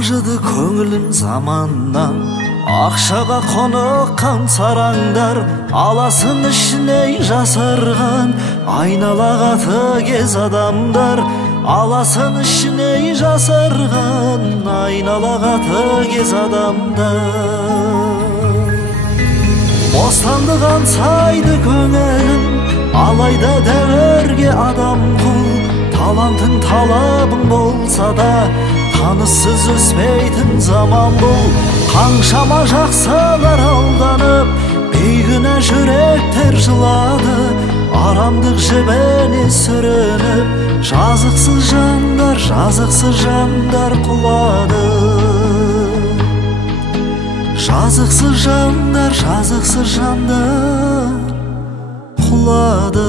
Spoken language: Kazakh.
Ажыды көңілім заманнан, ақшаға қоныққан сараңдар, аласын ішіне жасырған, айналаға тігез адамдар, аласын ішіне жасырған, айналаға тігез адамдар. Бостандық аңсайды көңілім, алайда дәуірге адам құл, талантың талабың болса да, таныссыз өспейтін заман бұл. Қаншама жақсылар алданып, бейгүнә жүректер жылады, арамдық жібіне сүрініп, жазықсыз жандар құлады. Жазықсыз жандар құлады.